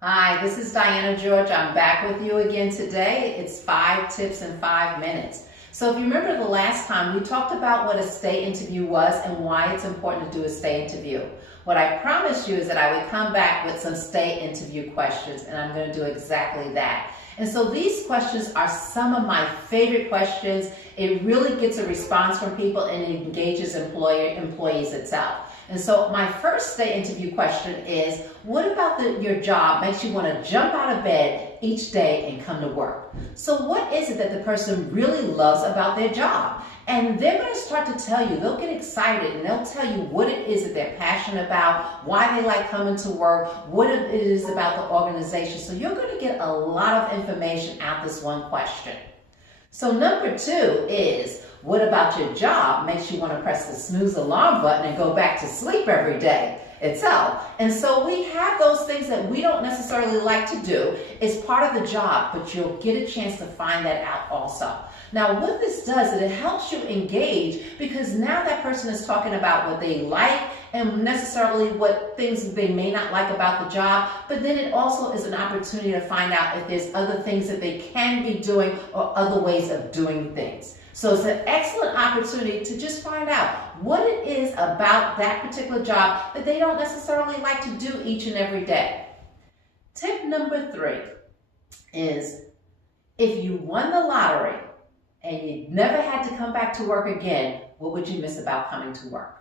Hi, this is Diana George. I'm back with you again today. It's 5 tips in 5 minutes. So if you remember the last time, we talked about what a stay interview was and why it's important to do a stay interview. What I promised you is that I would come back with some stay interview questions, and I'm going to do exactly that. And so these questions are some of my favorite questions. It really gets a response from people and it engages employees itself. And so my first stay interview question is, what about your job makes you want to jump out of bed each day and come to work? So what is it that the person really loves about their job? And they're going to start to tell you, they'll get excited and they'll tell you what it is that they're passionate about, why they like coming to work, what it is about the organization. So you're going to get a lot of information out this one question. So number 2 is, what about your job makes you want to press the snooze alarm button and go back to sleep every day itself? And so we have those things that we don't necessarily like to do. It's part of the job, but you'll get a chance to find that out also. Now what this does is it helps you engage, because now that person is talking about what they like and necessarily what things they may not like about the job, but then it also is an opportunity to find out if there's other things that they can be doing or other ways of doing things. So it's an excellent opportunity to just find out what it is about that particular job that they don't necessarily like to do each and every day. Tip number 3 is, if you won the lottery and you never had to come back to work again, what would you miss about coming to work?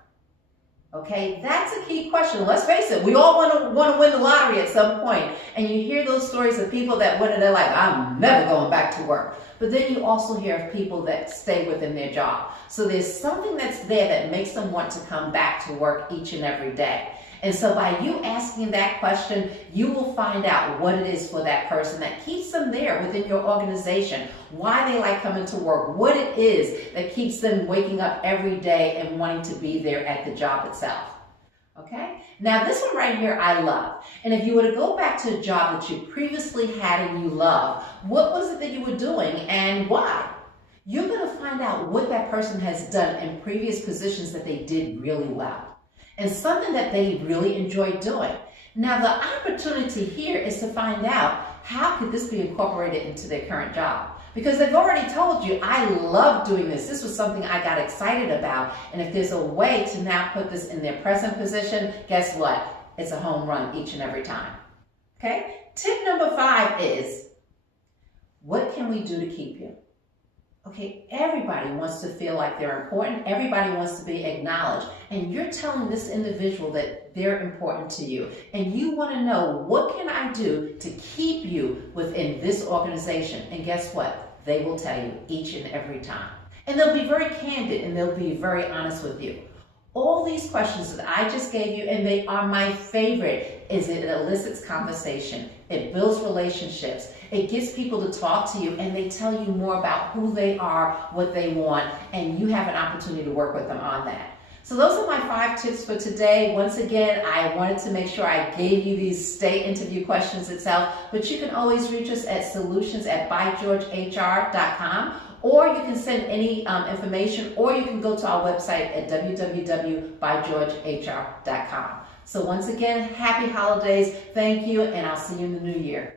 Okay, that's a key question. Let's face it, we all want to win the lottery at some point. And you hear those stories of people that win and they're like, I'm never going back to work. But then you also hear of people that stay within their job. So there's something that's there that makes them want to come back to work each and every day. And so by you asking that question, you will find out what it is for that person that keeps them there within your organization, why they like coming to work, what it is that keeps them waking up every day and wanting to be there at the job itself. Okay? Now this one right here I love. And if you were to go back to a job that you previously had and you love, what was it that you were doing and why? You're going to find out what that person has done in previous positions that they did really well, and something that they really enjoyed doing. Now the opportunity here is to find out, how could this be incorporated into their current job? Because they've already told you, I love doing this. This was something I got excited about. And if there's a way to now put this in their present position, guess what? It's a home run each and every time. Okay? Tip number 5 is, what can we do to keep you? Okay, everybody wants to feel like they're important. Everybody wants to be acknowledged. And you're telling this individual that they're important to you. And you want to know, what can I do to keep you within this organization? And guess what? They will tell you each and every time. And they'll be very candid and they'll be very honest with you. All these questions that I just gave you, and they are my favorite, is it elicits conversation. It builds relationships. It gets people to talk to you, and they tell you more about who they are, what they want, and you have an opportunity to work with them on that. So those are my 5 tips for today. Once again, I wanted to make sure I gave you these stay interview questions itself, but you can always reach us at solutions@bygeorgehr.com, or you can send any information, or you can go to our website at www.bygeorgehr.com. So once again, happy holidays. Thank you, and I'll see you in the new year.